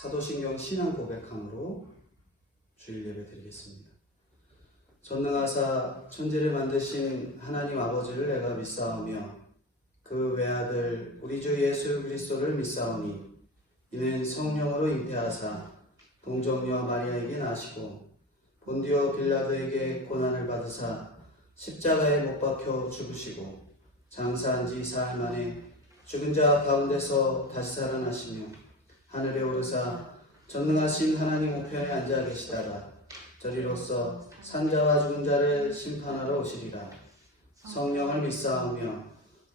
사도신경 신앙 고백함으로 주일 예배 드리겠습니다. 전능하사 천지를 만드신 하나님 아버지를 내가 믿사오며 그 외아들 우리 주 예수 그리스도를 믿사오니 이는 성령으로 잉태하사 동정녀 마리아에게 나시고 본디오 빌라도에게 고난을 받으사 십자가에 못 박혀 죽으시고 장사한 지 사흘 만에 죽은 자 가운데서 다시 살아나시며 하늘에 오르사 전능하신 하나님 우편에 앉아 계시다가 저리로서 산자와 죽은 자를 심판하러 오시리라. 성령을 믿사오며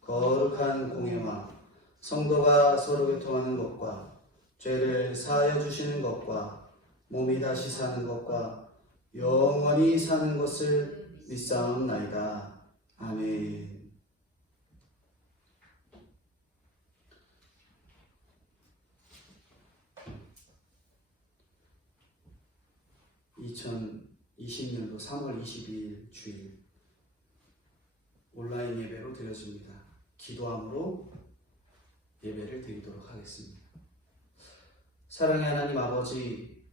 거룩한 공예와 성도가 서로 교통하는 것과 죄를 사하여 주시는 것과 몸이 다시 사는 것과 영원히 사는 것을 믿사옵나이다. 아멘. 2020년도 3월 22일 주일 온라인 예배로 드려집니다. 기도함으로 예배를 드리도록 하겠습니다. 사랑의 하나님 아버지,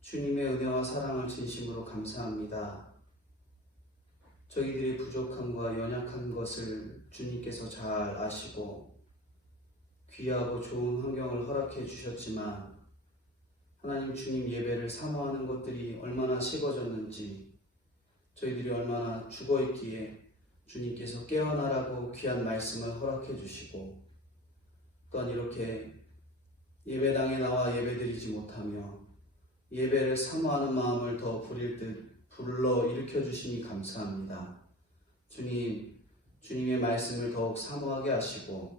주님의 은혜와 사랑을 진심으로 감사합니다. 저희들의 부족함과 연약한 것을 주님께서 잘 아시고 귀하고 좋은 환경을 허락해 주셨지만 하나님 주님 예배를 사모하는 것들이 얼마나 식어졌는지, 저희들이 얼마나 죽어있기에 주님께서 깨어나라고 귀한 말씀을 허락해 주시고 또한 이렇게 예배당에 나와 예배드리지 못하며 예배를 사모하는 마음을 더 부릴 듯 불러 일으켜 주시니 감사합니다. 주님, 주님의 말씀을 더욱 사모하게 하시고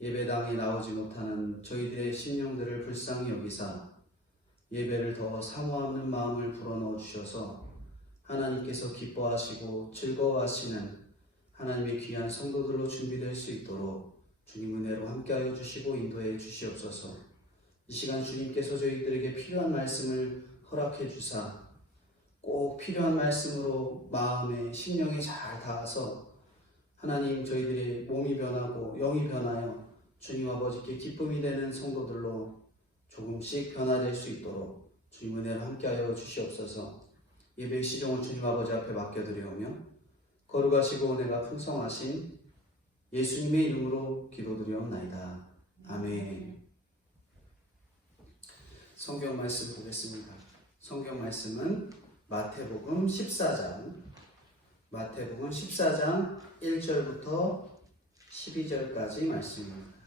예배당에 나오지 못하는 저희들의 심령들을 불쌍히 여기사 예배를 더 사모하는 마음을 불어넣어 주셔서 하나님께서 기뻐하시고 즐거워하시는 하나님의 귀한 성도들로 준비될 수 있도록 주님 은혜로 함께하여 주시고 인도해 주시옵소서. 이 시간 주님께서 저희들에게 필요한 말씀을 허락해 주사 꼭 필요한 말씀으로 마음에 심령이 잘 닿아서 하나님 저희들의 몸이 변하고 영이 변하여 주님 아버지께 기쁨이 되는 성도들로 조금씩 변화될 수 있도록 주님 은혜로 함께하여 주시옵소서. 예배의 시종을 주님 아버지 앞에 맡겨드리오며 거룩하시고 은혜가 풍성하신 예수님의 이름으로 기도드리옵나이다. 아멘. 성경 말씀 보겠습니다. 성경 말씀은 마태복음 14장 1절부터 12절까지 말씀입니다.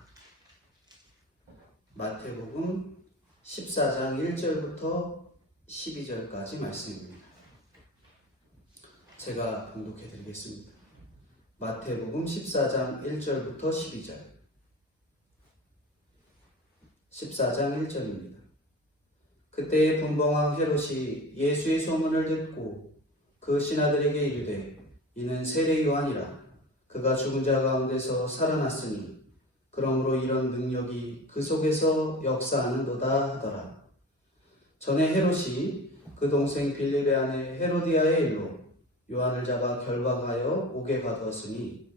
마태복음 14장 1절부터 12절까지 말씀입니다. 제가 봉독해 드리겠습니다. 마태복음 14장 1절부터 12절. 14장 1절입니다. 그때에 분봉왕 헤롯이 예수의 소문을 듣고 그 신하들에게 이르되 이는 세례 요한이라. 그가 죽은 자 가운데서 살아났으니 그러므로 이런 능력이 그 속에서 역사하는도다 하더라. 전에 헤롯이 그 동생 빌립의 아내 헤로디아의 일로 요한을 잡아 결박하여 옥에 가두었으니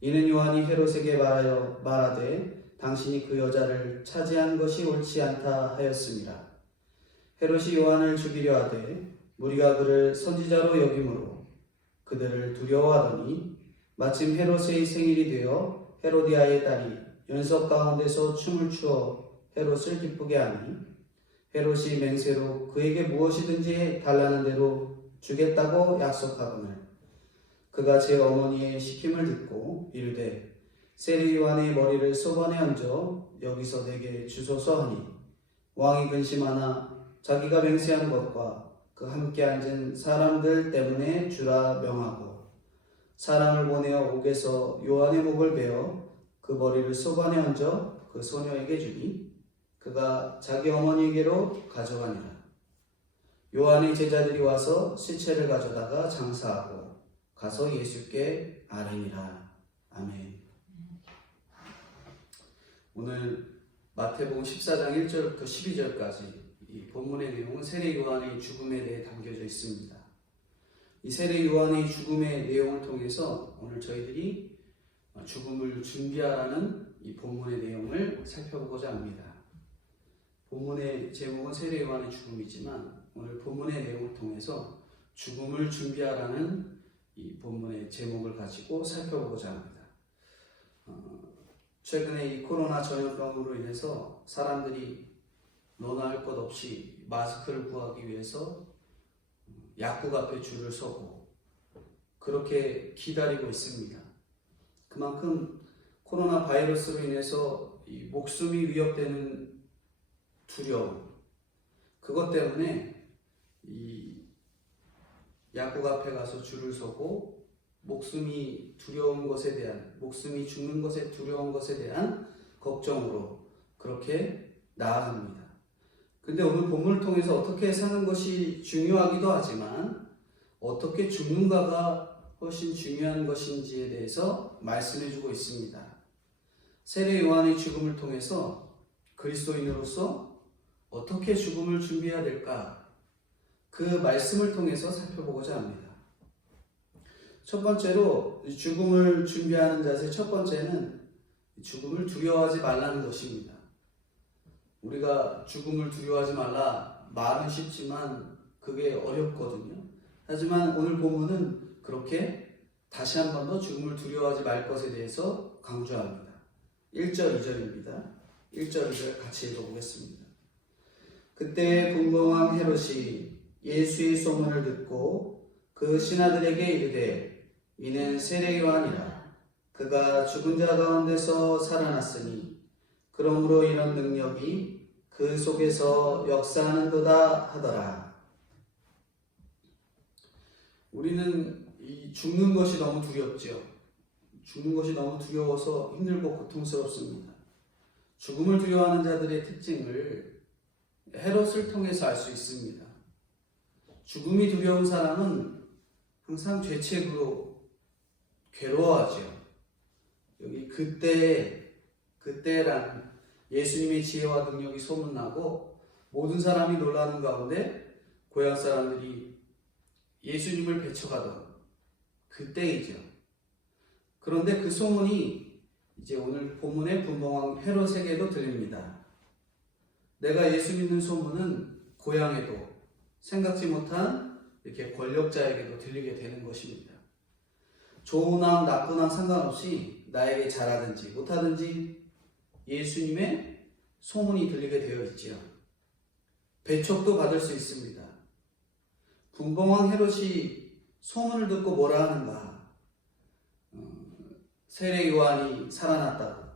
이는 요한이 헤롯에게 말하되 당신이 그 여자를 차지한 것이 옳지 않다 하였습니다. 헤롯이 요한을 죽이려 하되 무리가 그를 선지자로 여김으로 그들을 두려워하더니 마침 헤롯의 생일이 되어 헤로디아의 딸이 연석 가운데서 춤을 추어 헤롯을 기쁘게 하니 헤롯이 맹세로 그에게 무엇이든지 달라는 대로 주겠다고 약속하거늘 그가 제 어머니의 시킴을 듣고 이르되 세례 요한의 머리를 소반에 얹어 여기서 내게 주소서 하니 왕이 근심하나 자기가 맹세한 것과 그 함께 앉은 사람들 때문에 주라 명하고 사람을 보내어 옥에서 요한의 목을 베어 그 머리를 소반에 얹어 그 소녀에게 주니 그가 자기 어머니에게로 가져가니라. 요한의 제자들이 와서 시체를 가져다가 장사하고 가서 예수께 아뢰니라. 아멘. 오늘 마태복음 14장 1절부터 12절까지 이 본문의 내용은 세례 요한의 죽음에 대해 담겨져 있습니다. 이 세례 요한의 죽음의 내용을 통해서 오늘 저희들이 죽음을 준비하라는 이 본문의 내용을 살펴보고자 합니다. 본문의 제목은 세례 요한의 죽음이지만 오늘 본문의 내용을 통해서 죽음을 준비하라는 이 본문의 제목을 가지고 살펴보고자 합니다. 최근에 이 코로나 전염병으로 인해서 사람들이 너나 할 것 없이 마스크를 구하기 위해서 약국 앞에 줄을 서고 그렇게 기다리고 있습니다. 그만큼 코로나 바이러스로 인해서 이 목숨이 위협되는 두려움, 그것 때문에 이 약국 앞에 가서 줄을 서고 목숨이 두려운 것에 대한, 목숨이 죽는 것에 두려운 것에 대한 걱정으로 그렇게 나아갑니다. 근데 오늘 본문을 통해서 어떻게 사는 것이 중요하기도 하지만 어떻게 죽는가가 훨씬 중요한 것인지에 대해서 말씀해주고 있습니다. 세례 요한의 죽음을 통해서 그리스도인으로서 어떻게 죽음을 준비해야 될까? 그 말씀을 통해서 살펴보고자 합니다. 첫 번째로 죽음을 준비하는 자세 첫 번째는 죽음을 두려워하지 말라는 것입니다. 우리가 죽음을 두려워하지 말라 말은 쉽지만 그게 어렵거든요. 하지만 오늘 본문은 그렇게 다시 한 번 더 죽음을 두려워하지 말 것에 대해서 강조합니다. 1절 2절입니다. 1절 2절 같이 읽어보겠습니다. 그때 분봉왕 헤롯이 예수의 소문을 듣고 그 신하들에게 이르되 이는 세례 요한이라 그가 죽은 자 가운데서 살아났으니 그러므로 이런 능력이 그 속에서 역사하는도다 하더라. 우리는 이 죽는 것이 너무 두렵죠. 죽는 것이 너무 두려워서 힘들고 고통스럽습니다. 죽음을 두려워하는 자들의 특징을 헤롯을 통해서 알 수 있습니다. 죽음이 두려운 사람은 항상 죄책으로 괴로워하죠. 여기 그때란 예수님의 지혜와 능력이 소문나고 모든 사람이 놀라는 가운데 고향 사람들이 예수님을 배척하던 그때이죠. 그런데 그 소문이 이제 오늘 본문의 분봉왕 헤롯에게도 들립니다. 내가 예수 믿는 소문은 고향에도 생각지 못한 이렇게 권력자에게도 들리게 되는 것입니다. 좋은 왕 나쁜 왕 상관없이 나에게 잘하든지 못하든지 예수님의 소문이 들리게 되어 있지요. 배척도 받을 수 있습니다. 분봉왕 헤롯이 소문을 듣고 뭐라 하는가? 세례 요한이 살아났다고,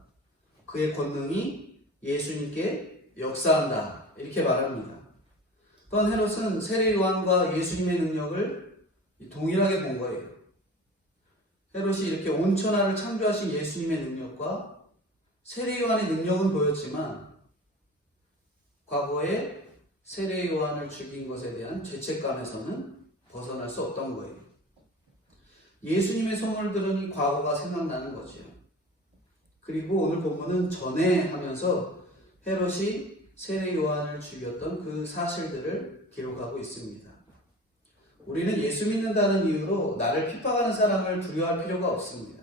그의 권능이 예수님께 역사한다 이렇게 말합니다. 또한 헤롯은 세례 요한과 예수님의 능력을 동일하게 본 거예요. 헤롯이 이렇게 온천하를 창조하신 예수님의 능력과 세례 요한의 능력은 보였지만 과거에 세례 요한을 죽인 것에 대한 죄책감에서는 벗어날 수 없던 거예요. 예수님의 소문을 들으니 과거가 생각나는 거죠. 그리고 오늘 본문은 전에 하면서 헤롯이 세례 요한을 죽였던 그 사실들을 기록하고 있습니다. 우리는 예수 믿는다는 이유로 나를 핍박하는 사람을 두려워할 필요가 없습니다.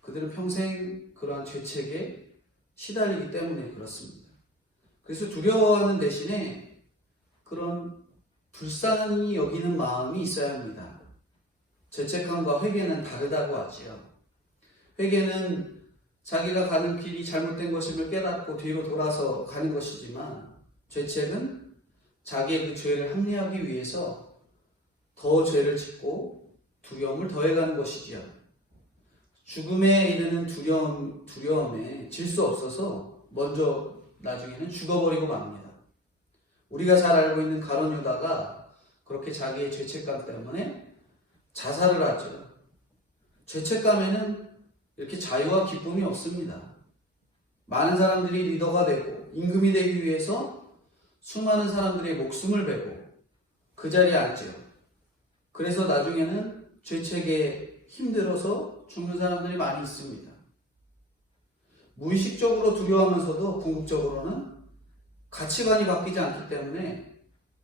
그들은 평생 그러한 죄책에 시달리기 때문에 그렇습니다. 그래서 두려워하는 대신에 그런 불쌍히 여기는 마음이 있어야 합니다. 죄책감과 회개는 다르다고 하지요. 회개는 자기가 가는 길이 잘못된 것임을 깨닫고 뒤로 돌아서 가는 것이지만 죄책은 자기의 그 죄를 합리화하기 위해서 더 죄를 짓고 두려움을 더해가는 것이지요. 죽음에 이르는 두려움에 질 수 없어서 먼저 나중에는 죽어버리고 맙니다. 우리가 잘 알고 있는 가룟 유다가 그렇게 자기의 죄책감 때문에 자살을 하죠. 죄책감에는 이렇게 자유와 기쁨이 없습니다. 많은 사람들이 리더가 되고 임금이 되기 위해서 수많은 사람들의 목숨을 베고 그 자리에 앉죠. 그래서 나중에는 죄책에 힘들어서 죽는 사람들이 많이 있습니다. 무의식적으로 두려워하면서도 궁극적으로는 가치관이 바뀌지 않기 때문에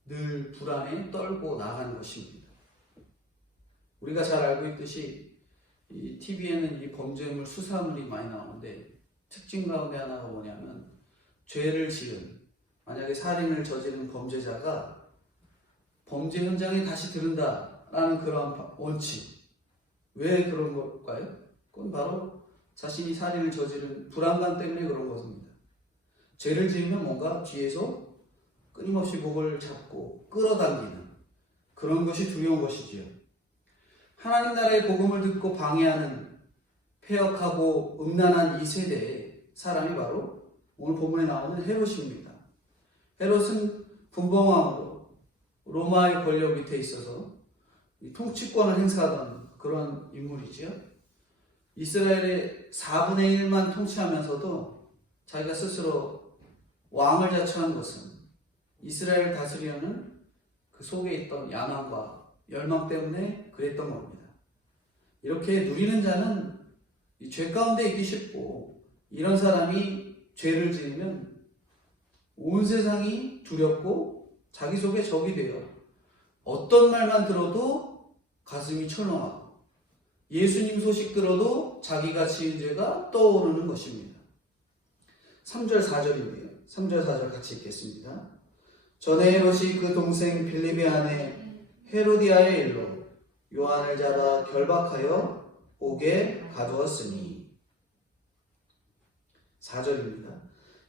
늘 불안에 떨고 나가는 것입니다. 우리가 잘 알고 있듯이 이 TV에는 이 범죄물 수사물이 많이 나오는데 특징 가운데 하나가 뭐냐면 죄를 지은, 만약에 살인을 저지른 범죄자가 범죄 현장에 다시 들은다라는 그런 원칙. 왜 그런 걸까요? 그건 바로 자신이 살인을 저지른 불안감 때문에 그런 것입니다. 죄를 지으면 뭔가 뒤에서 끊임없이 목을 잡고 끌어당기는 그런 것이 두려운 것이지요. 하나님 나라의 복음을 듣고 방해하는 폐역하고 음란한 이 세대의 사람이 바로 오늘 본문에 나오는 헤롯입니다. 헤롯은 분봉왕으로 로마의 권력 밑에 있어서 통치권을 행사하던 그런 인물이지요. 이스라엘의 4분의 1만 통치하면서도 자기가 스스로 왕을 자처한 것은 이스라엘을 다스리려는 그 속에 있던 야망과 열망 때문에 그랬던 겁니다. 이렇게 누리는 자는 이 죄 가운데 있기 쉽고, 이런 사람이 죄를 지으면 온 세상이 두렵고 자기 속에 적이 돼요. 어떤 말만 들어도 가슴이 철렁하고, 예수님 소식 들어도 자기가 지은 죄가 떠오르는 것입니다. 3절 4절인데요. 3절 4절 같이 읽겠습니다. 전에 헤롯이 그 동생 빌립의 아내 헤로디아의 일로 요한을 잡아 결박하여 옥에 가두었으니. 4절입니다.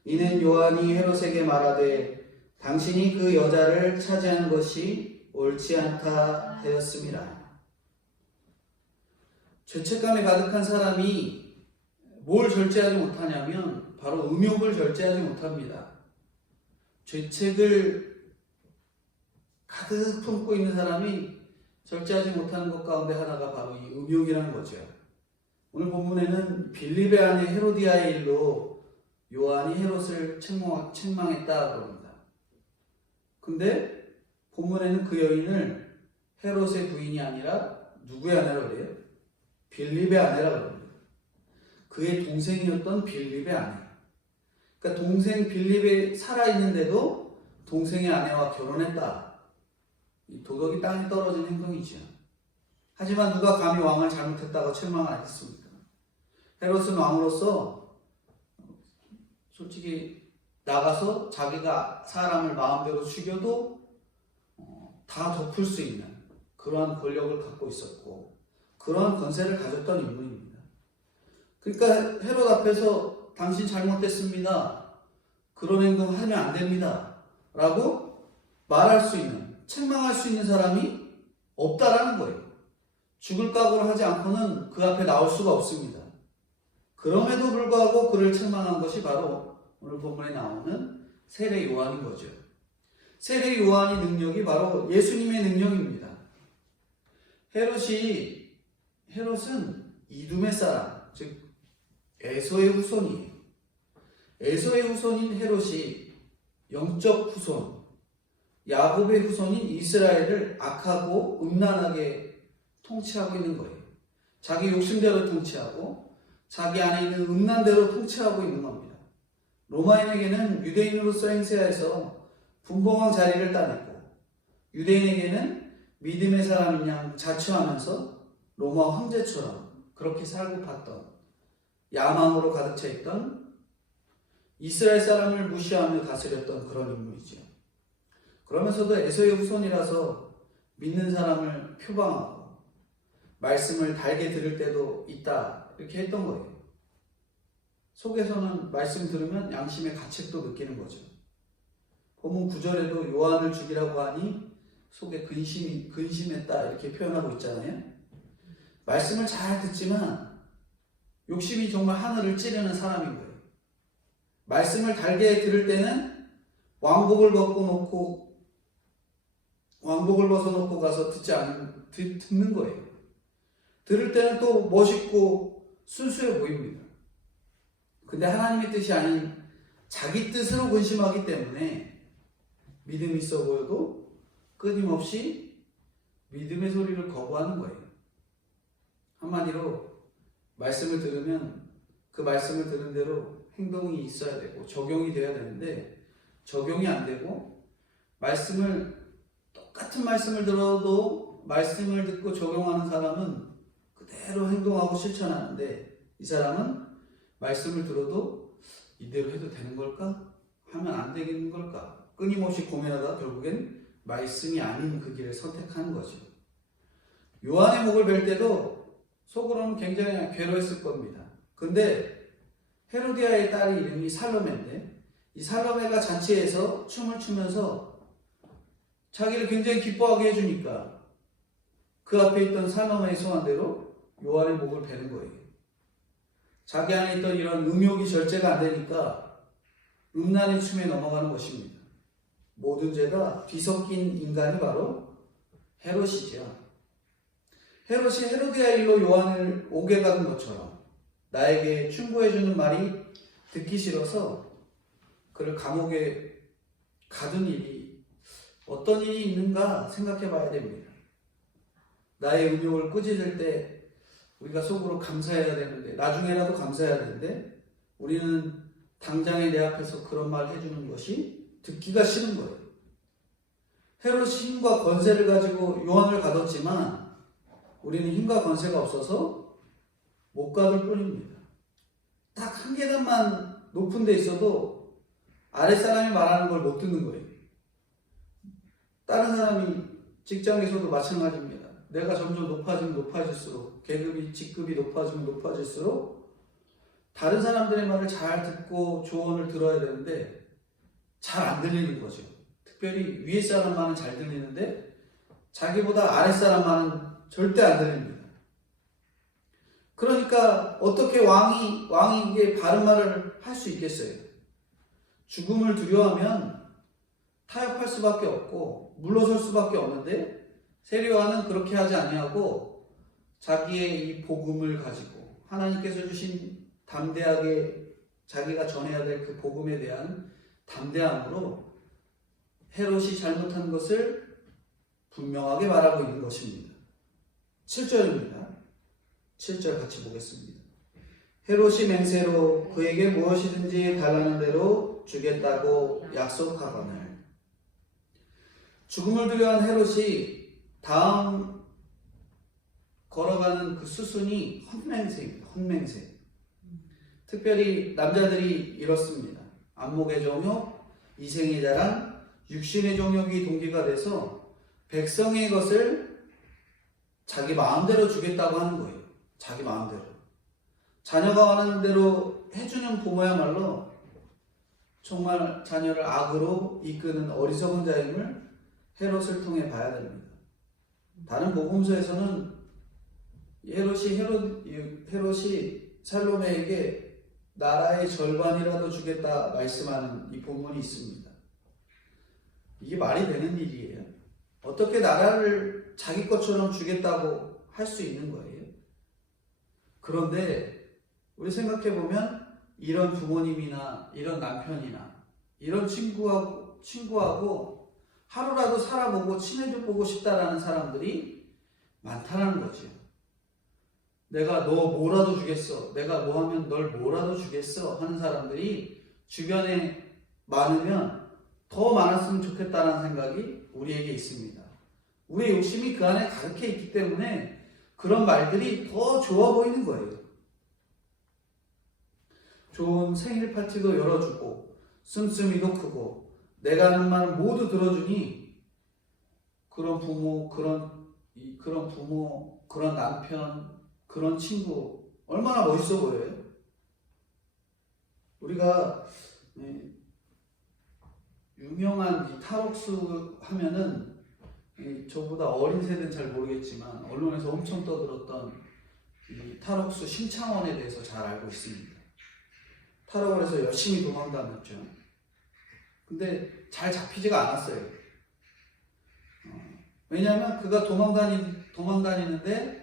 이는 요한이 헤롯에게 말하되 당신이 그 여자를 차지한 것이 옳지 않다 하였음이라. 죄책감에 가득한 사람이 뭘 절제하지 못하냐면 바로 음욕을 절제하지 못합니다. 죄책을 가득 품고 있는 사람이 절제하지 못하는 것 가운데 하나가 바로 이 음욕이라는 거죠. 오늘 본문에는 빌립의 아내 헤로디아의 일로 요한이 헤롯을 책망했다 그럽니다. 근데 본문에는 그 여인을 헤롯의 부인이 아니라 누구의 아내라고 그래요? 빌립의 아내라고 그럽니다. 그의 동생이었던 빌립의 아내. 그러니까 동생 빌립이 살아있는데도 동생의 아내와 결혼했다. 도덕이 땅에 떨어진 행동이죠. 하지만 누가 감히 왕을 잘못했다고 책망을 하겠습니까? 헤롯은 왕으로서 솔직히 나가서 자기가 사람을 마음대로 죽여도 다 덮을 수 있는 그러한 권력을 갖고 있었고, 그러한 권세를 가졌던 인물입니다. 그러니까 헤롯 앞에서 당신 잘못됐습니다, 그런 행동 하면 안 됩니다 라고 말할 수 있는, 책망할 수 있는 사람이 없다라는 거예요. 죽을 각오를 하지 않고는 그 앞에 나올 수가 없습니다. 그럼에도 불구하고 그를 책망한 것이 바로 오늘 본문에 나오는 세례 요한인 거죠. 세례 요한의 능력이 바로 예수님의 능력입니다. 헤롯은 이둠의 사람, 즉 에서의 후손이에요. 에서의 후손인 헤롯이 영적 후손, 야곱의 후손인 이스라엘을 악하고 음란하게 통치하고 있는 거예요. 자기 욕심대로 통치하고 자기 안에 있는 음란대로 통치하고 있는 겁니다. 로마인에게는 유대인으로서 행세하여서 분봉왕 자리를 따냈고, 유대인에게는 믿음의 사람인 양 자처하면서 로마 황제처럼 그렇게 살고 봤던, 야망으로 가득 차 있던, 이스라엘 사람을 무시하며 다스렸던 그런 인물이죠. 그러면서도 에서의 후손이라서 믿는 사람을 표방하고 말씀을 달게 들을 때도 있다, 이렇게 했던 거예요. 속에서는 말씀 들으면 양심의 가책도 느끼는 거죠. 본문 9절에도 요한을 죽이라고 하니 속에 근심했다, 이렇게 표현하고 있잖아요. 말씀을 잘 듣지만 욕심이 정말 하늘을 찌르는 사람인 거예요. 말씀을 달게 들을 때는 왕복을 벗어놓고 가서 듣는 거예요. 들을 때는 또 멋있고 순수해 보입니다. 근데 하나님의 뜻이 아닌 자기 뜻으로 근심하기 때문에 믿음이 있어 보여도 끊임없이 믿음의 소리를 거부하는 거예요. 한마디로 말씀을 들으면 그 말씀을 들은 대로 행동이 있어야 되고 적용이 돼야 되는데, 적용이 안 되고 똑같은 말씀을 들어도 말씀을 듣고 적용하는 사람은 그대로 행동하고 실천하는데, 이 사람은 말씀을 들어도 이대로 해도 되는 걸까? 하면 안 되는 걸까? 끊임없이 고민하다가 결국엔 말씀이 아닌 그 길을 선택하는 거죠. 요한의 목을 벨 때도 속으로는 굉장히 괴로웠을 겁니다. 근데 헤로디아의 딸의 이름이 살로메인데 이 살로메가 잔치에서 춤을 추면서 자기를 굉장히 기뻐하게 해주니까 그 앞에 있던 살로메의 소원대로 요한의 목을 베는 거예요. 자기 안에 있던 이런 음욕이 절제가 안 되니까 음란의 춤에 넘어가는 것입니다. 모든 죄가 뒤섞인 인간이 바로 헤롯이죠. 헤롯이 헤로디아 일로 요한을 오게 가는 것처럼 나에게 충고해주는 말이 듣기 싫어서 그를 감옥에 가둔 일이 어떤 일이 있는가 생각해 봐야 됩니다. 나의 음욕을 꾸짖을 때 우리가 속으로 감사해야 되는데, 나중에라도 감사해야 되는데 우리는 당장에 내 앞에서 그런 말 해주는 것이 듣기가 싫은 거예요. 헤롯이 힘과 권세를 가지고 요한을 가뒀지만 우리는 힘과 권세가 없어서 못 가둘 뿐입니다. 딱 한 계단만 높은 데 있어도 아랫사람이 말하는 걸 못 듣는 거예요. 다른 사람이 직장에서도 마찬가지입니다. 내가 점점 높아지면 높아질수록, 계급이, 직급이 높아지면 높아질수록 다른 사람들의 말을 잘 듣고 조언을 들어야 되는데 잘 안 들리는 거죠. 특별히 위에 사람만은 잘 들리는데 자기보다 아랫 사람만은 절대 안 들립니다. 그러니까 어떻게 왕이 이게 바른 말을 할 수 있겠어요? 죽음을 두려워하면 타협할 수밖에 없고 물러설 수밖에 없는데 세례요한은 그렇게 하지 아니하고 자기의 이 복음을 가지고 하나님께서 주신 담대하게 자기가 전해야 될 그 복음에 대한 담대함으로 헤롯이 잘못한 것을 분명하게 말하고 있는 것입니다. 7절입니다. 7절 같이 보겠습니다. 헤롯이 맹세로 그에게 무엇이든지 달라는 대로 주겠다고 약속하거늘. 죽음을 두려워한 헤롯이 다음 걸어가는 그 수순이 헛맹세입니다. 헛맹세. 특별히 남자들이 이렇습니다. 안목의 정욕, 이생의 자랑, 육신의 정욕이 동기가 돼서 백성의 것을 자기 마음대로 주겠다고 하는 거예요. 자기 마음대로. 자녀가 원하는 대로 해주는 부모야말로 정말 자녀를 악으로 이끄는 어리석은 자임을 헤롯을 통해 봐야 됩니다. 다른 복음서에서는 헤롯이 살로메에게 나라의 절반이라도 주겠다 말씀하는 이 본문이 있습니다. 이게 말이 되는 일이에요. 어떻게 나라를 자기 것처럼 주겠다고 할 수 있는 거예요? 그런데 우리 생각해보면 이런 부모님이나 이런 남편이나 이런 친구하고 하루라도 살아보고 친해져보고 싶다라는 사람들이 많다는 거죠. 내가 너 뭐라도 주겠어. 내가 뭐 하면 널 뭐라도 주겠어 하는 사람들이 주변에 많으면 더 많았으면 좋겠다는 생각이 우리에게 있습니다. 우리의 욕심이 그 안에 가득해 있기 때문에 그런 말들이 더 좋아 보이는 거예요. 좋은 생일 파티도 열어주고 씀씀이도 크고 내가 하는 말을 모두 들어주니 그런 부모, 그런 남편, 그런 친구 얼마나 멋있어 보여요. 우리가 유명한 이 탈옥수 하면은 저보다 어린 세대는 잘 모르겠지만 언론에서 엄청 떠들었던 이 탈옥수 심창원에 대해서 잘 알고 있습니다. 탈옥을 해서 열심히 도망 다녔죠. 근데 잘 잡히지가 않았어요. 왜냐하면 그가 도망 다니는데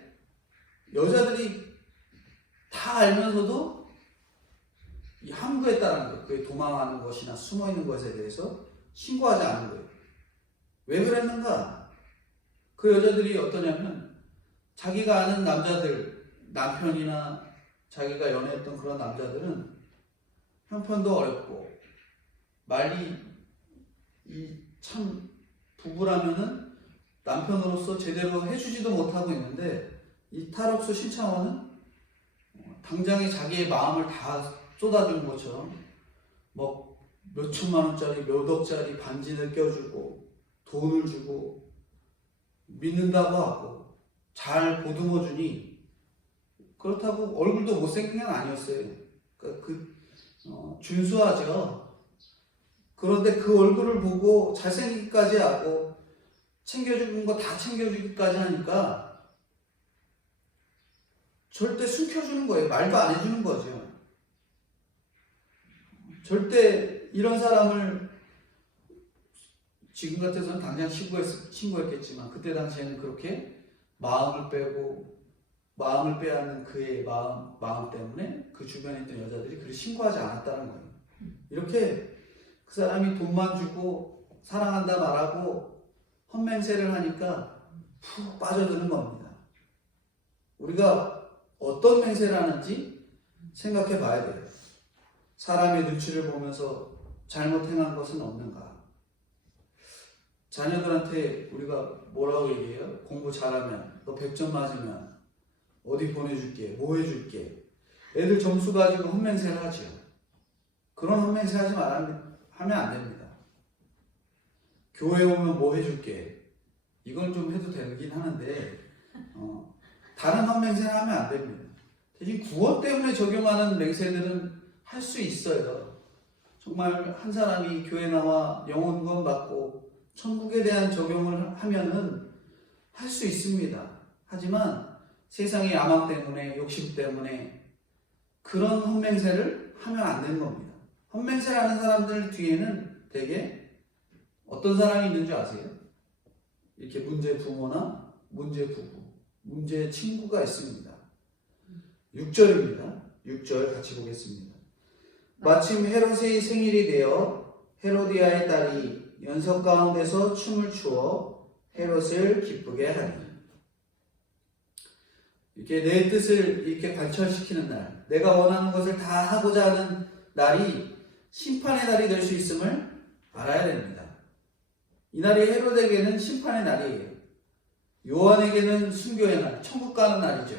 여자들이 다 알면서도 이 함구했다는 거예요. 그의 도망하는 것이나 숨어 있는 것에 대해서 신고하지 않은 거예요. 왜 그랬는가? 그 여자들이 어떠냐면 자기가 아는 남자들, 남편이나 자기가 연애했던 그런 남자들은 형편도 어렵고 말이 참 부부라면은 남편으로서 제대로 해주지도 못하고 있는데 이 탈옥수 신창원은 당장에 자기의 마음을 다 쏟아준 것처럼 몇 천만 원짜리, 몇 억짜리 반지를 껴주고 돈을 주고 믿는다고 하고 잘 보듬어 주니 그렇다고 얼굴도 못생긴 건 아니었어요. 그러니까 준수하죠. 그런데 그 얼굴을 보고 잘생기기까지 하고 챙겨주는 거 다 챙겨주기까지 하니까 절대 숨겨주는 거예요. 말도 안 해주는 거죠. 절대 이런 사람을 지금 같아서는 당장 신고했겠지만 그때 당시에는 그렇게 마음을 빼앗는 그의 마음 때문에 그 주변에 있던 여자들이 그를 신고하지 않았다는 거예요. 이렇게 그 사람이 돈만 주고 사랑한다 말하고 헛맹세를 하니까 푹 빠져드는 겁니다. 우리가 어떤 맹세를 하는지 생각해 봐야 돼요. 사람의 눈치를 보면서 잘못 행한 것은 없는가? 자녀들한테 우리가 뭐라고 얘기해요? 공부 잘하면, 너 100점 맞으면 어디 보내줄게, 뭐 해줄게. 애들 점수 가지고 헛맹세를 하죠. 그런 헛맹세 하면 안 됩니다. 교회 오면 뭐 해줄게. 이건 좀 해도 되긴 하는데 다른 헛맹세는 하면 안 됩니다. 대신 구원 때문에 적용하는 맹세들은 할 수 있어요. 정말 한 사람이 교회 나와 영혼 구원 받고 천국에 대한 적용을 하면은 할 수 있습니다. 하지만 세상의 야망 때문에 욕심 때문에 그런 헛맹세를 하면 안 되는 겁니다. 헛맹세를 하는 사람들 뒤에는 되게 어떤 사람이 있는 줄 아세요? 이렇게 문제 부모나 문제 부부, 문제 친구가 있습니다. 6절입니다. 6절 같이 보겠습니다. 마침 헤롯의 생일이 되어 헤로디아의 딸이 연석 가운데서 춤을 추어 헤롯을 기쁘게 하니. 이렇게 내 뜻을 이렇게 관철시키는 날, 내가 원하는 것을 다 하고자 하는 날이 심판의 날이 될 수 있음을 알아야 됩니다. 이 날이 헤롯에게는 심판의 날이에요. 요한에게는 순교의 날, 천국 가는 날이죠.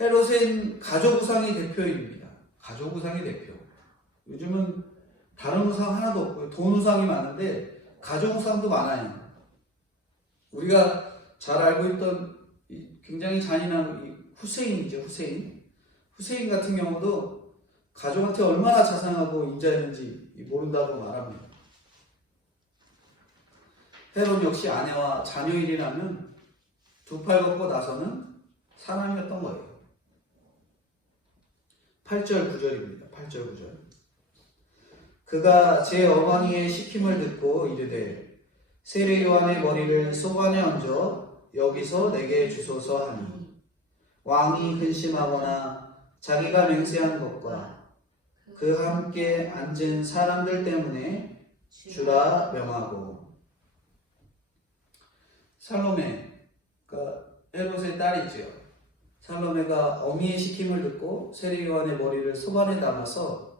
헤롯은 가족 우상의 대표입니다. 가족 우상의 대표. 요즘은 다른 우상 하나도 없고요. 돈 우상이 많은데 가족 우상도 많아요. 우리가 잘 알고 있던 굉장히 잔인한 후세인이죠. 후세인 같은 경우도 가족한테 얼마나 자상하고 인자했는지 모른다고 말합니다. 헤롯 역시 아내와 자녀 일이라면 두 팔 걷고 나서는 사람이었던 거예요. 8절 9절입니다. 8절 9절. 그가 제 어머니의 시킴을 듣고 이르되 세례 요한의 머리를 소관에 얹어 여기서 내게 주소서 하니 왕이 근심하거나 자기가 맹세한 것과 그 함께 앉은 사람들 때문에 주라 명하고. 살로메가 헤롯의 딸이지요. 살로메가 어미의 시킴을 듣고 세례 요한의 머리를 소관에 담아서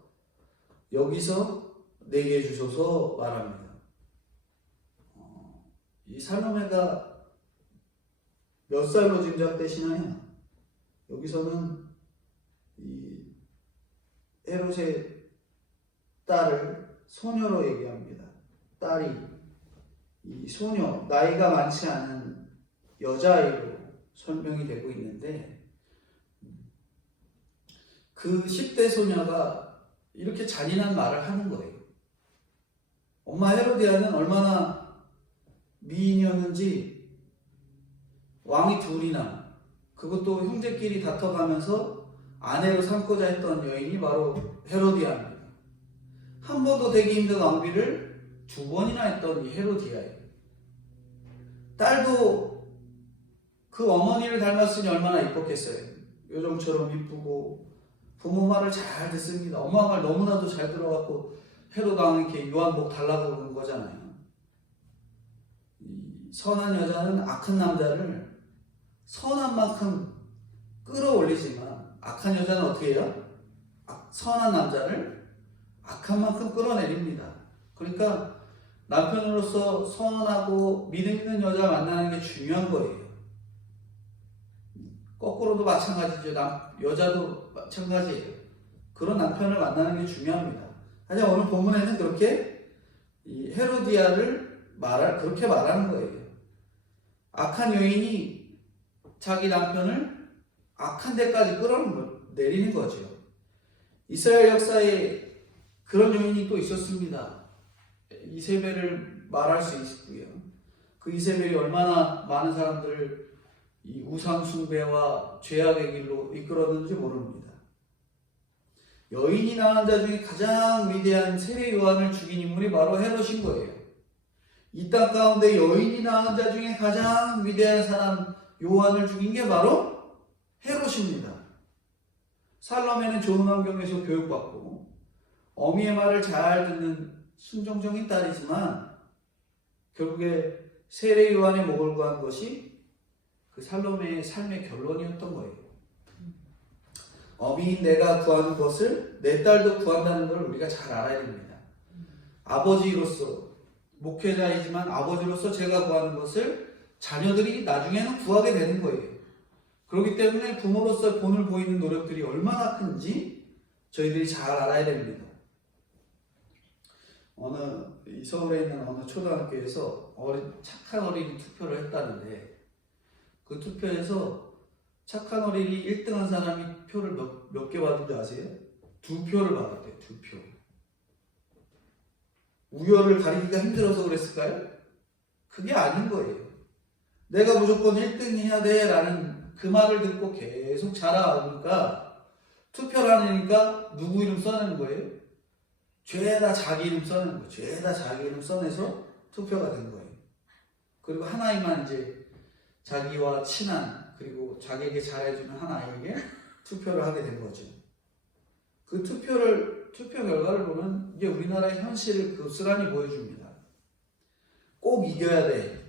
여기서 내게 주소서 말합니다. 이 살로메가 몇 살로 짐작되시나요? 여기서는 이 헤롯의 딸을 소녀로 얘기합니다. 딸이 이 소녀, 나이가 많지 않은 여자아이로 설명이 되고 있는데 그 10대 소녀가 이렇게 잔인한 말을 하는 거예요. 엄마 헤로디아는 얼마나 미인이었는지 왕이 둘이나 그것도 형제끼리 다퉈가면서 아내로 삼고자 했던 여인이 바로 헤로디아입니다. 한 번도 되기 힘든 왕비를 2번이나 했던 이 헤로디아예요. 딸도 그 어머니를 닮았으니 얼마나 이뻤겠어요. 요정처럼 이쁘고 부모 말을 잘 듣습니다. 엄마 말 너무나도 잘 들어갖고 헤롯 왕에게 요한복 달라고 그러는 거잖아요. 이 선한 여자는 악한 남자를 선한 만큼 끌어올리지만 악한 여자는 어떻게 해요? 선한 남자를 악한 만큼 끌어내립니다. 그러니까 남편으로서 선하고 믿음 있는 여자 만나는 게 중요한 거예요. 거꾸로도 마찬가지죠. 여자도 마찬가지예요. 그런 남편을 만나는 게 중요합니다. 하지만 오늘 본문에는 그렇게 이 헤로디아를 그렇게 말하는 거예요. 악한 여인이 자기 남편을 악한 데까지 끌어내리는 거죠. 이스라엘 역사에 그런 여인이 또 있었습니다. 이세벨을 말할 수 있고요. 그 이세벨이 얼마나 많은 사람들을 이 우상 숭배와 죄악의 길로 이끌었는지 모릅니다. 여인이 낳은 자 중에 가장 위대한 세례 요한을 죽인 인물이 바로 헤롯인 거예요. 이 땅 가운데 여인이 낳은 자 중에 가장 위대한 사람 요한을 죽인 게 바로 헤롯입니다. 살로메는 좋은 환경에서 교육받고 어미의 말을 잘 듣는 순종적인 딸이지만 결국에 세례 요한의 목을 구한 것이 그 살로메의 삶의 결론이었던 거예요. 어미인 내가 구하는 것을 내 딸도 구한다는 걸 우리가 잘 알아야 됩니다. 아버지로서, 목회자이지만 아버지로서 제가 구하는 것을 자녀들이 나중에는 구하게 되는 거예요. 그렇기 때문에 부모로서 본을 보이는 노력들이 얼마나 큰지 저희들이 잘 알아야 됩니다. 서울에 있는 어느 초등학교에서 착한 어린이 투표를 했다는데 그 투표에서 착한 어린이 1등한 사람이 표를 몇 개 받은지 아세요? 2표를 받았대요. 2표. 우열을 가리기가 힘들어서 그랬을까요? 그게 아닌 거예요. 내가 무조건 1등 해야 돼 라는 그 말을 듣고 계속 자라오니까 투표를 하니까 누구 이름 써내는 거예요? 죄다 자기 이름 써내는 거예요. 죄다 자기 이름 써내서 투표가 된 거예요. 그리고 하나님만 이제 자기와 친한 그리고 자기에게 잘해주는 한 아이에게 투표를 하게 된 거죠. 그 투표 결과를 보면 이게 우리나라의 현실을 고스란히 보여줍니다. 꼭 이겨야 돼.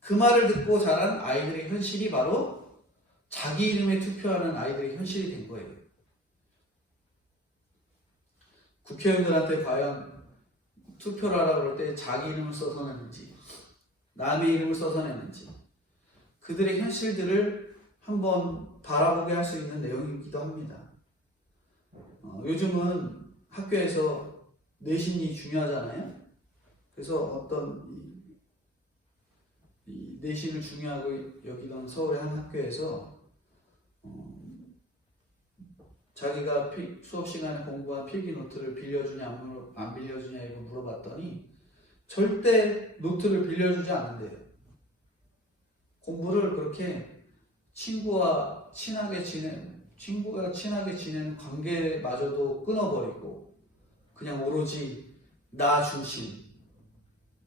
그 말을 듣고 자란 아이들의 현실이 바로 자기 이름에 투표하는 아이들의 현실이 된 거예요. 국회의원들한테 과연 투표를 하라고 그럴 때 자기 이름을 써서 냈는지 남의 이름을 써서 냈는지 그들의 현실들을 한번 바라보게 할 수 있는 내용이기도 합니다. 요즘은 학교에서 내신이 중요하잖아요. 그래서 어떤 이 내신을 중요하고 여기던 서울의 한 학교에서 자기가 수업 시간에 공부한 필기 노트를 빌려주냐 안 빌려주냐 이거 물어봤더니 절대 노트를 빌려주지 않는데요. 공부를 그렇게 친구가 친하게 지내는 관계마저도 끊어버리고 그냥 오로지 나 중심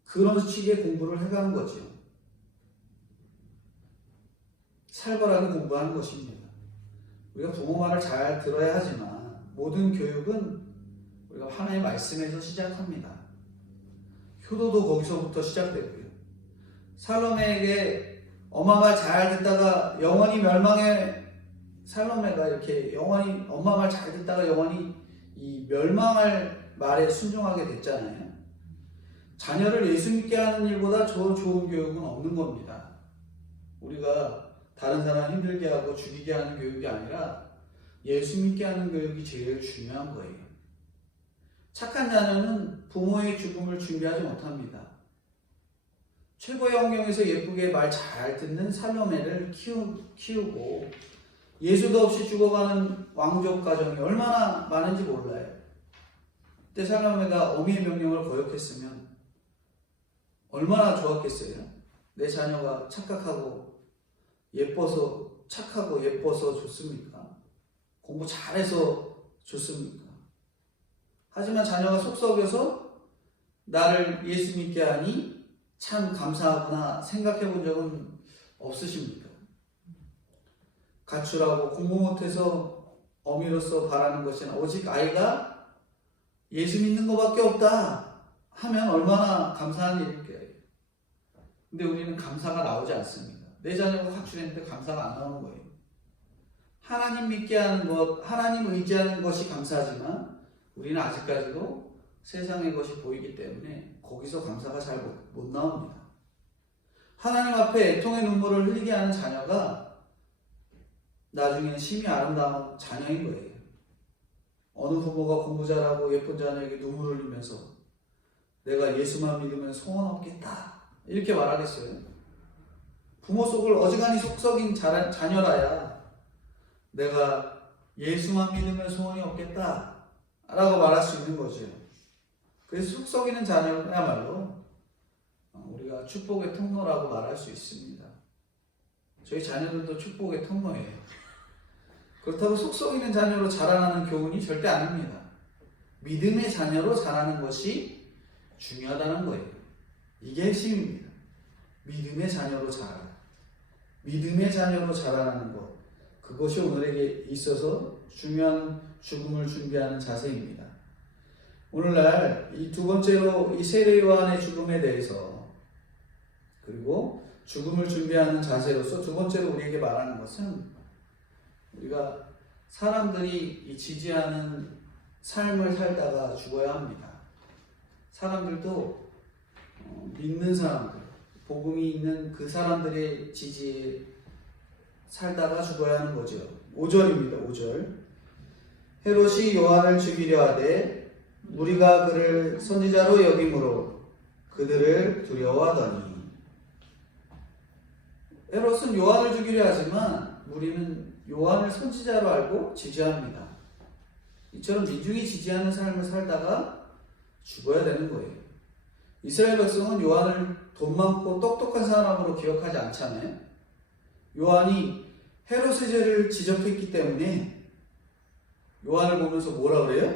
그런 식의 공부를 해가는 거죠. 살벌하게 공부하는 것입니다. 우리가 부모 말을 잘 들어야 하지만 모든 교육은 우리가 하나님의 말씀에서 시작합니다. 효도도 거기서부터 시작되고요. 살로메에게 엄마 말 잘 듣다가 영원히 살로메가 이렇게 영원히 엄마 말 잘 듣다가 영원히 이 멸망할 말에 순종하게 됐잖아요. 자녀를 예수 믿게 하는 일보다 더 좋은 교육은 없는 겁니다. 우리가 다른 사람 힘들게 하고 죽이게 하는 교육이 아니라 예수 믿게 하는 교육이 제일 중요한 거예요. 착한 자녀는 부모의 죽음을 준비하지 못합니다. 최고의 환경에서 예쁘게 말 잘 듣는 살로메를 키우고 예수도 없이 죽어가는 왕족 가정이 얼마나 많은지 몰라요. 그때 살로메가 어미의 명령을 거역했으면 얼마나 좋았겠어요. 내 자녀가 착하고 예뻐서 좋습니까? 공부 잘해서 좋습니까? 하지만 자녀가 속썩여서 나를 예수 믿게 하니 참 감사하구나 생각해 본 적은 없으십니까? 가출하고 공부 못해서 어미로서 바라는 것은 오직 아이가 예수 믿는 것밖에 없다 하면 얼마나 감사한 일일까요? 근데 우리는 감사가 나오지 않습니다. 내 자녀가 가출했는데 감사가 안 나오는 거예요. 하나님 믿게 하는 것, 하나님 의지하는 것이 감사하지만 우리는 아직까지도 세상의 것이 보이기 때문에 거기서 감사가 잘 못 나옵니다. 하나님 앞에 애통의 눈물을 흘리게 하는 자녀가 나중에는 심히 아름다운 자녀인 거예요. 어느 부모가 공부 잘하고 예쁜 자녀에게 눈물을 흘리면서 내가 예수만 믿으면 소원 없겠다 이렇게 말하겠어요? 부모 속을 어지간히 속썩인 자녀라야 내가 예수만 믿으면 소원이 없겠다 라고 말할 수 있는 거죠. 그래서 속썩이는 자녀야말로 우리가 축복의 통로라고 말할 수 있습니다. 저희 자녀들도 축복의 통로예요. 그렇다고 속썩이는 자녀로 자라나는 교훈이 절대 아닙니다. 믿음의 자녀로 자라는 것이 중요하다는 거예요. 이게 핵심입니다. 믿음의 자녀로 자라. 믿음의 자녀로 자라나는 것. 그것이 오늘에게 있어서 중요한 죽음을 준비하는 자세입니다. 오늘날 이 두 번째로 이 세례 요한의 죽음에 대해서 그리고 죽음을 준비하는 자세로서 두 번째로 우리에게 말하는 것은 우리가 사람들이 지지하는 삶을 살다가 죽어야 합니다. 사람들도 믿는 사람들, 복음이 있는 그 사람들의 지지에 살다가 죽어야 하는 거죠. 5절입니다. 5절. 헤롯이 요한을 죽이려 하되 무리가 그를 선지자로 여김으로 그들을 두려워하더니. 헤롯은 요한을 죽이려 하지만 무리는 요한을 선지자로 알고 지지합니다. 이처럼 민중이 지지하는 삶을 살다가 죽어야 되는 거예요. 이스라엘 백성은 요한을 돈 많고 똑똑한 사람으로 기억하지 않잖아요. 요한이 헤롯의 죄를 지적했기 때문에 요한을 보면서 뭐라 그래요?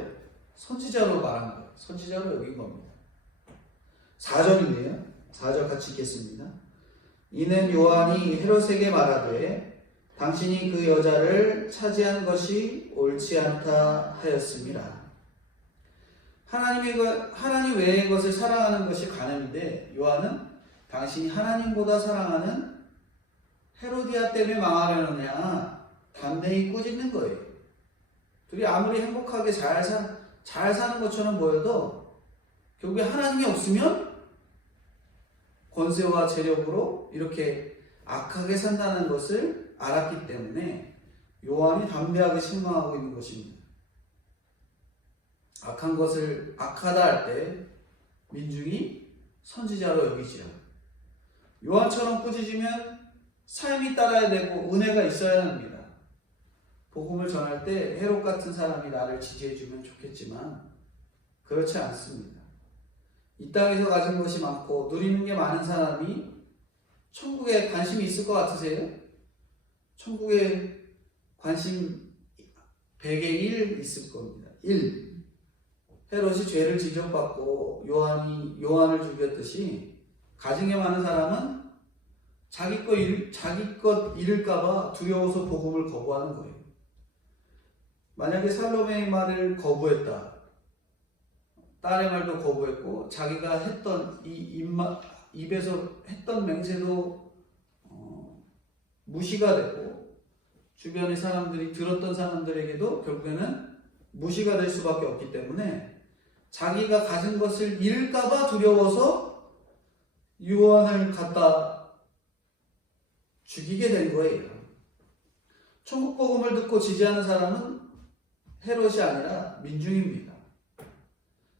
선지자로 말한 거예요. 선지자로 여긴 겁니다. 4절인데요. 4절 같이 읽겠습니다. 이는 요한이 헤롯에게 말하되 당신이 그 여자를 차지한 것이 옳지 않다 하였습니다. 하나님 외의 것을 사랑하는 것이 간음인데 요한은 당신이 하나님보다 사랑하는 헤로디아 때문에 망하려느냐 담대히 꾸짖는 거예요. 둘이 아무리 행복하게 잘 사는 것처럼 보여도 결국에 하나님이 없으면 권세와 재력으로 이렇게 악하게 산다는 것을 알았기 때문에 요한이 담대하게 신망하고 있는 것입니다. 악한 것을 악하다 할 때 민중이 선지자로 여기지요. 요한처럼 꾸짖으면 삶이 따라야 되고 은혜가 있어야 합니다. 복음을 전할 때 헤롯 같은 사람이 나를 지지해주면 좋겠지만 그렇지 않습니다. 이 땅에서 가진 것이 많고 누리는 게 많은 사람이 천국에 관심이 있을 것 같으세요? 천국에 관심 100에 1 있을 겁니다. 1. 헤롯이 죄를 지적받고 요한을 죽였듯이 가진 게 많은 사람은 자기 것 잃을까봐 두려워서 복음을 거부하는 거예요. 만약에 살로메의 말을 거부했다. 딸의 말도 거부했고 자기가 했던 입에서 했던 맹세도 무시가 되고 주변의 사람들이 들었던 사람들에게도 결국에는 무시가 될 수밖에 없기 때문에 자기가 가진 것을 잃을까봐 두려워서 요한을 갖다 죽이게 된 거예요. 천국 복음을 듣고 지지하는 사람은 헤롯이 아니라 민중입니다.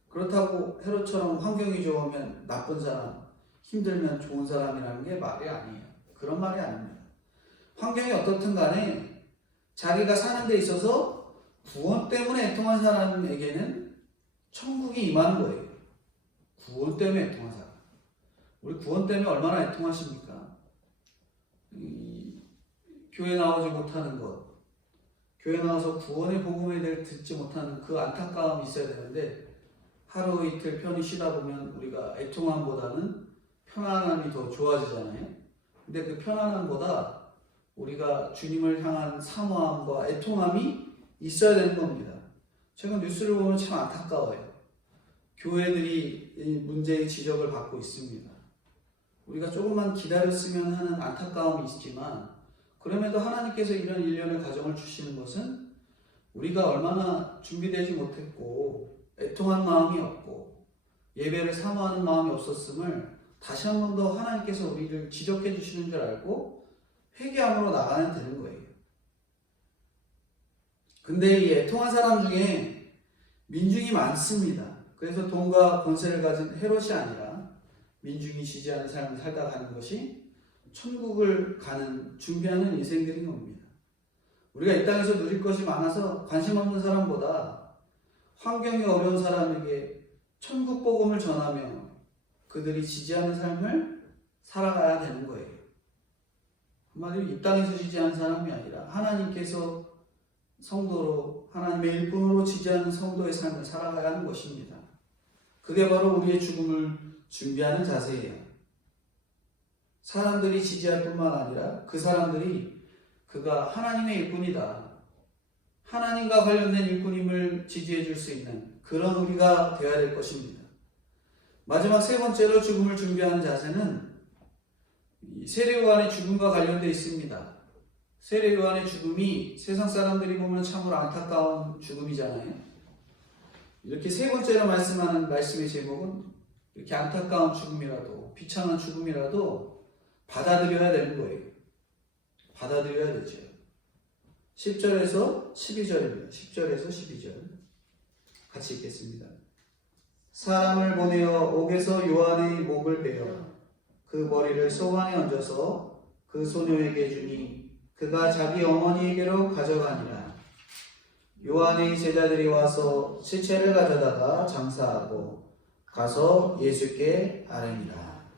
그렇다고 헤롯처럼 환경이 좋으면 나쁜 사람, 힘들면 좋은 사람이라는 게 말이 아니에요. 그런 말이 아닙니다. 환경이 어떻든 간에 자기가 사는 데 있어서 구원 때문에 애통한 사람에게는 천국이 임하는 거예요. 구원 때문에 애통한 사람. 우리 구원 때문에 얼마나 애통하십니까? 교회 나오지 못하는 것, 교회 나와서 구원의 복음에 대해 듣지 못하는 그 안타까움이 있어야 되는데 하루 이틀 편히 쉬다 보면 우리가 애통함보다는 편안함이 더 좋아지잖아요. 근데 그 편안함보다 우리가 주님을 향한 사모함과 애통함이 있어야 되는 겁니다. 최근 뉴스를 보면 참 안타까워요. 교회들이 이 문제의 지적을 받고 있습니다. 우리가 조금만 기다렸으면 하는 안타까움이 있지만 그럼에도 하나님께서 이런 일련의 과정을 주시는 것은 우리가 얼마나 준비되지 못했고 애통한 마음이 없고 예배를 사모하는 마음이 없었음을 다시 한 번 더 하나님께서 우리를 지적해 주시는 줄 알고 회개함으로 나가면 되는 거예요. 근데 이 애통한 사람 중에 민중이 많습니다. 그래서 돈과 권세를 가진 헤롯이 아니라 민중이 지지하는 삶을 살다 가는 것이 천국을 가는 준비하는 인생들인 겁니다. 우리가 이 땅에서 누릴 것이 많아서 관심 없는 사람보다 환경이 어려운 사람에게 천국 복음을 전하며 그들이 지지하는 삶을 살아가야 되는 거예요. 한마디로 이 땅에서 지지하는 사람이 아니라 하나님께서 성도로 하나님의 일꾼으로 지지하는 성도의 삶을 살아가야 하는 것입니다. 그게 바로 우리의 죽음을 준비하는 자세예요. 사람들이 지지할 뿐만 아니라 그 사람들이 그가 하나님의 일꾼이다, 하나님과 관련된 일꾼임을 지지해 줄 수 있는 그런 우리가 되어야 될 것입니다. 마지막 세 번째로 죽음을 준비하는 자세는 세례요한의 죽음과 관련되어 있습니다. 세례요한의 죽음이 세상 사람들이 보면 참으로 안타까운 죽음이잖아요. 이렇게 세 번째로 말씀하는 말씀의 제목은 이렇게 안타까운 죽음이라도 비참한 죽음이라도 받아들여야 되는 거예요. 받아들여야 되죠. 10절에서 12절입니다. 10절에서 12절 같이 읽겠습니다. 사람을 보내어 옥에서 요한의 목을 베어 그 머리를 소관에 얹어서 그 소녀에게 주니 그가 자기 어머니에게로 가져가니라. 요한의 제자들이 와서 시체를 가져다가 장사하고 가서 예수께 아뢰니라.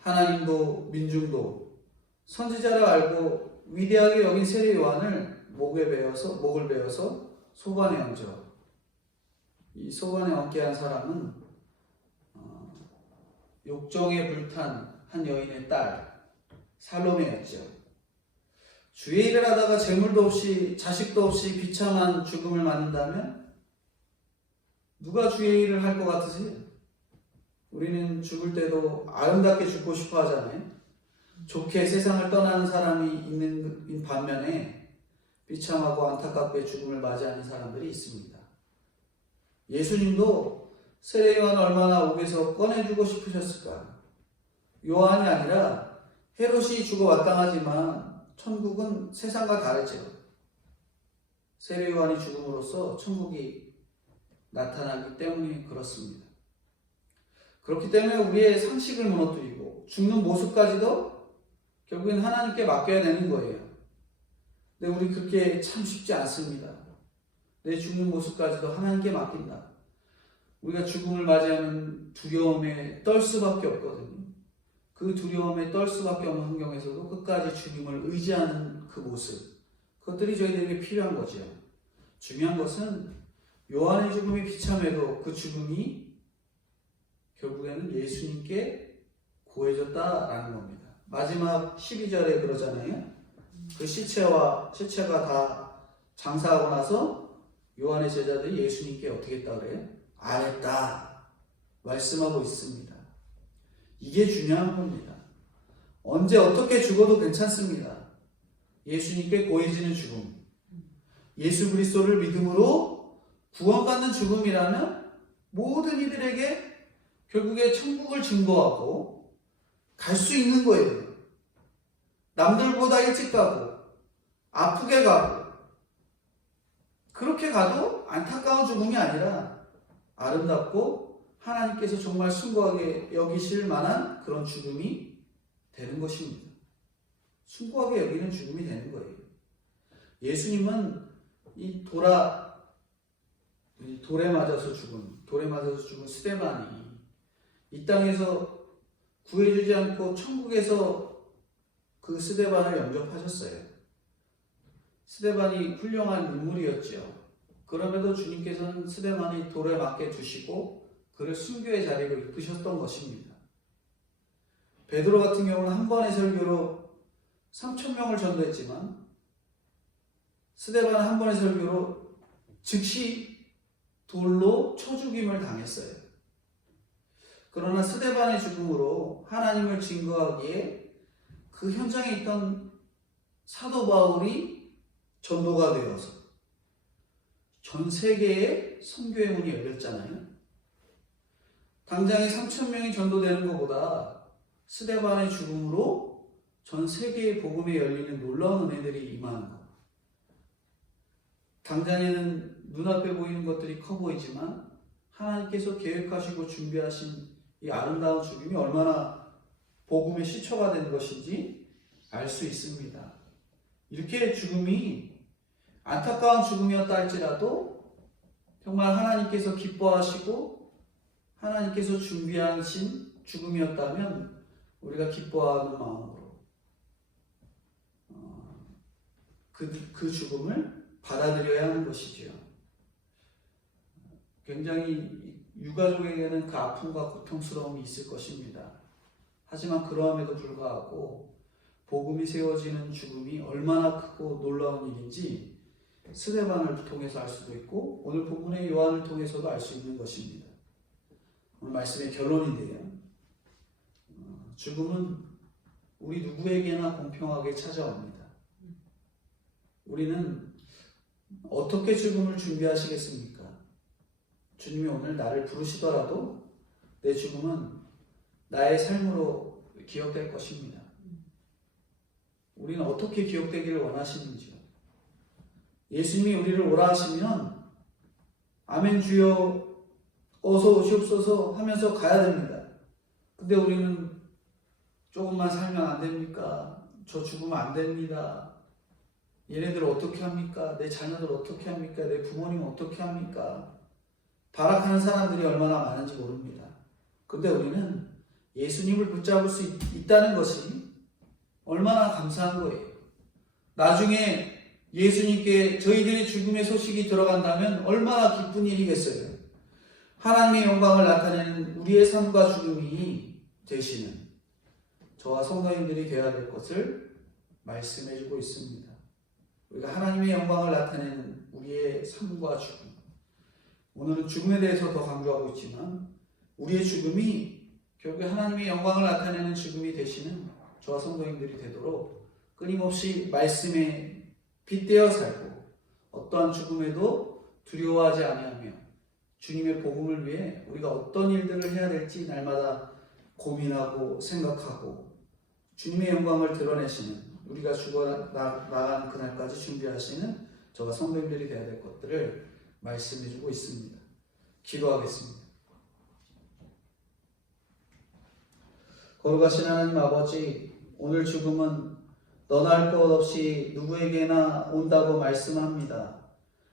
하나님도 민중도 선지자라 알고 위대하게 여긴 세례 요한을 목을 베어서 소관에 얹어. 이 소관에 얹게 한 사람은 욕정에 불탄 한 여인의 딸 살로메였죠. 주의 일을 하다가 재물도 없이 자식도 없이 비참한 죽음을 맞는다면 누가 주의 일을 할 것 같으세요? 우리는 죽을 때도 아름답게 죽고 싶어 하잖아요. 좋게 세상을 떠나는 사람이 있는 반면에 비참하고 안타깝게 죽음을 맞이하는 사람들이 있습니다. 예수님도 세례 요한을 얼마나 옥에서 꺼내주고 싶으셨을까? 요한이 아니라 헤롯이 죽어 마땅하지만 천국은 세상과 다르죠. 세례 요한이 죽음으로써 천국이 나타나기 때문에 그렇습니다. 그렇기 때문에 우리의 상식을 무너뜨리고 죽는 모습까지도 결국엔 하나님께 맡겨야 되는 거예요. 근데 우리 그렇게 참 쉽지 않습니다. 내 죽는 모습까지도 하나님께 맡긴다. 우리가 죽음을 맞이하는 두려움에 떨 수밖에 없거든요. 그 두려움에 떨 수밖에 없는 환경에서도 끝까지 주님을 의지하는 그 모습, 그것들이 저희들에게 필요한 거죠. 중요한 것은 요한의 죽음이 비참해도 그 죽음이 결국에는 예수님께 고해졌다라는 겁니다. 마지막 12절에 그러잖아요. 그 시체가 다 장사하고 나서 요한의 제자들이 예수님께 어떻게 했다 그래요? 아랬다 말씀하고 있습니다. 이게 중요한 겁니다. 언제 어떻게 죽어도 괜찮습니다. 예수님께 고해지는 죽음, 예수 그리스도를 믿음으로 구원받는 죽음이라면 모든 이들에게 결국에 천국을 증거하고 갈 수 있는 거예요. 남들보다 일찍 가고 아프게 가고 그렇게 가도 안타까운 죽음이 아니라 아름답고 하나님께서 정말 숭고하게 여기실 만한 그런 죽음이 되는 것입니다. 숭고하게 여기는 죽음이 되는 거예요. 예수님은 이 돌에 맞아서 죽은 스데반이 이 땅에서 구해주지 않고 천국에서 그 스데반을 영접하셨어요. 스데반이 훌륭한 인물이었죠. 그럼에도 주님께서는 스데반이 돌에 맞게 두시고 그를 순교의 자리로 이끄셨던 것입니다. 베드로 같은 경우는 한 번의 설교로 3,000명을 전도했지만 스데반은 한 번의 설교로 즉시 돌로 쳐 죽임을 당했어요. 그러나 스데반의 죽음으로 하나님을 증거하기에 그 현장에 있던 사도 바울이 전도가 되어서 전 세계에 선교의 문이 열렸잖아요. 당장에 3,000명이 전도되는 것보다 스데반의 죽음으로 전 세계의 복음에 열리는 놀라운 은혜들이 임하는 것. 당장에는 눈앞에 보이는 것들이 커 보이지만 하나님께서 계획하시고 준비하신 이 아름다운 죽음이 얼마나 복음의 시초가 된 것인지 알 수 있습니다. 이렇게 죽음이 안타까운 죽음이었다 할지라도 정말 하나님께서 기뻐하시고 하나님께서 준비하신 죽음이었다면 우리가 기뻐하는 마음으로 그 죽음을 받아들여야 하는 것이지요. 굉장히 유가족에게는 그 아픔과 고통스러움이 있을 것입니다. 하지만 그러함에도 불구하고 복음이 세워지는 죽음이 얼마나 크고 놀라운 일인지 스데반을 통해서 알 수도 있고 오늘 본문의 요한을 통해서도 알 수 있는 것입니다. 오늘 말씀의 결론인데요. 죽음은 우리 누구에게나 공평하게 찾아옵니다. 우리는 어떻게 죽음을 준비하시겠습니까? 주님이 오늘 나를 부르시더라도 내 죽음은 나의 삶으로 기억될 것입니다. 우리는 어떻게 기억되기를 원하시는지요? 예수님이 우리를 오라 하시면 아멘 주여 어서 오시옵소서 하면서 가야 됩니다. 근데 우리는 조금만 살면 안 됩니까? 저 죽으면 안 됩니다. 얘네들 어떻게 합니까? 내 자녀들 어떻게 합니까? 내 부모님 어떻게 합니까? 발악하는 사람들이 얼마나 많은지 모릅니다. 근데 우리는 예수님을 붙잡을 수 있다는 것이 얼마나 감사한 거예요. 나중에 예수님께 저희들의 죽음의 소식이 들어간다면 얼마나 기쁜 일이겠어요. 하나님의 영광을 나타내는 우리의 삶과 죽음이 되시는 저와 성도님들이 되어야 될 것을 말씀해주고 있습니다. 우리가 하나님의 영광을 나타내는 우리의 삶과 죽음. 오늘은 죽음에 대해서 더 강조하고 있지만 우리의 죽음이 결국에 하나님의 영광을 나타내는 죽음이 되시는 저와 성도님들이 되도록 끊임없이 말씀에 빗대어 살고 어떠한 죽음에도 두려워하지 아니하며 주님의 복음을 위해 우리가 어떤 일들을 해야 될지 날마다 고민하고 생각하고 주님의 영광을 드러내시는 우리가 죽어나가는 그날까지 준비하시는 저와 성도님들이 되어야 될 것들을 말씀해주고 있습니다. 기도하겠습니다. 거룩하신 하나님 아버지, 오늘 죽음은 떠날 것 없이 누구에게나 온다고 말씀합니다.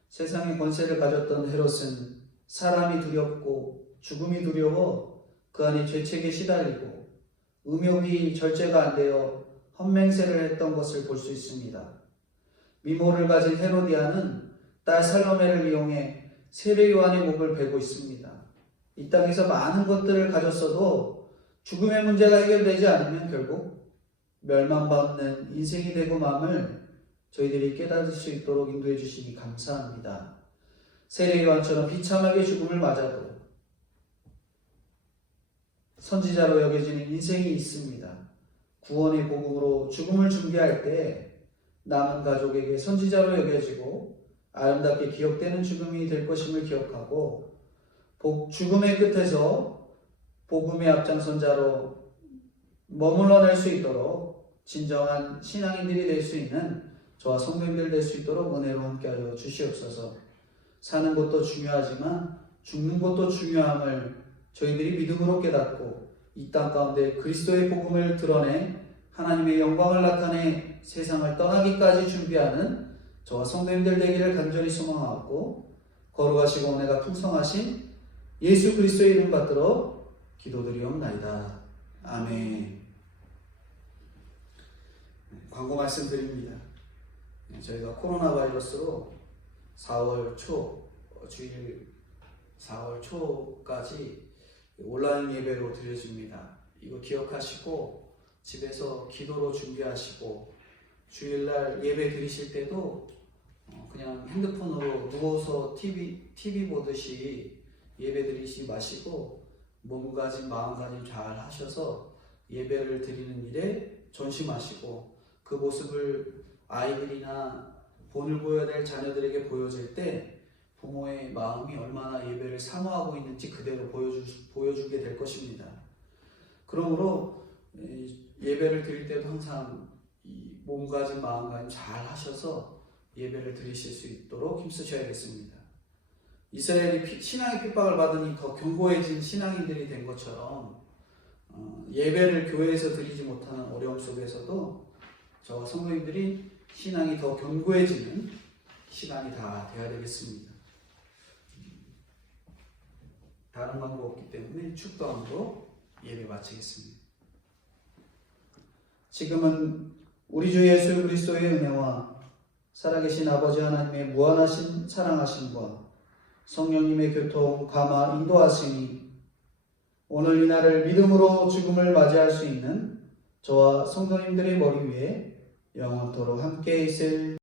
세상의 권세를 가졌던 헤롯은 사람이 두렵고 죽음이 두려워 그 안에 죄책에 시달리고 음욕이 절제가 안 되어 헛맹세를 했던 것을 볼 수 있습니다. 미모를 가진 헤로디아는 딸 살로메를 이용해 세례 요한의 목을 베고 있습니다. 이 땅에서 많은 것들을 가졌어도 죽음의 문제가 해결되지 않으면 결국 멸망받는 인생이 되고 맘을 저희들이 깨닫을 수 있도록 인도해 주시니 감사합니다. 세례 요한처럼 비참하게 죽음을 맞아도 선지자로 여겨지는 인생이 있습니다. 구원의 복음으로 죽음을 준비할 때 남은 가족에게 선지자로 여겨지고 아름답게 기억되는 죽음이 될 것임을 기억하고 죽음의 끝에서 복음의 앞장선자로 머물러낼 수 있도록 진정한 신앙인들이 될 수 있는 저와 성도님들 될 수 있도록 은혜로 함께하여 주시옵소서. 사는 것도 중요하지만 죽는 것도 중요함을 저희들이 믿음으로 깨닫고 이 땅 가운데 그리스도의 복음을 드러내 하나님의 영광을 나타내 세상을 떠나기까지 준비하는 저와 성도님들 되기를 간절히 소망하고 거룩하시고 은혜가 풍성하신 예수 그리스도의 이름 받들어 기도드리옵나이다. 아멘. 광고 말씀드립니다. 저희가 코로나 바이러스로 4월 초 주일 4월 초까지 온라인 예배로 드려집니다. 이거 기억하시고 집에서 기도로 준비하시고 주일날 예배 드리실 때도 그냥 핸드폰으로 누워서 TV 보듯이 예배 드리지 마시고 몸가짐 마음가짐 잘 하셔서 예배를 드리는 일에 전심하시고 그 모습을 아이들이나 본을 보여야 될 자녀들에게 보여질 때 부모의 마음이 얼마나 예배를 사모하고 있는지 그대로 보여주게 될 것입니다. 그러므로 예배를 드릴 때도 항상 이 몸가짐 마음가짐 잘 하셔서 예배를 드리실 수 있도록 힘쓰셔야겠습니다. 이스라엘이 신앙의 핍박을 받으니 더 견고해진 신앙인들이 된 것처럼 예배를 교회에서 드리지 못하는 어려움 속에서도 저와 성도님들이 신앙이 더 견고해지는 시간이 다 돼야 되겠습니다. 다른 방법 없기 때문에 축도함으로 예배 마치겠습니다. 지금은 우리 주 예수 그리스도의 은혜와 살아계신 아버지 하나님의 무한하신 사랑하심과 성령님의 교통, 감화, 인도하심이 오늘 이 날을 믿음으로 죽음을 맞이할 수 있는 저와 성도님들의 머리 위에 영원토록 함께 있을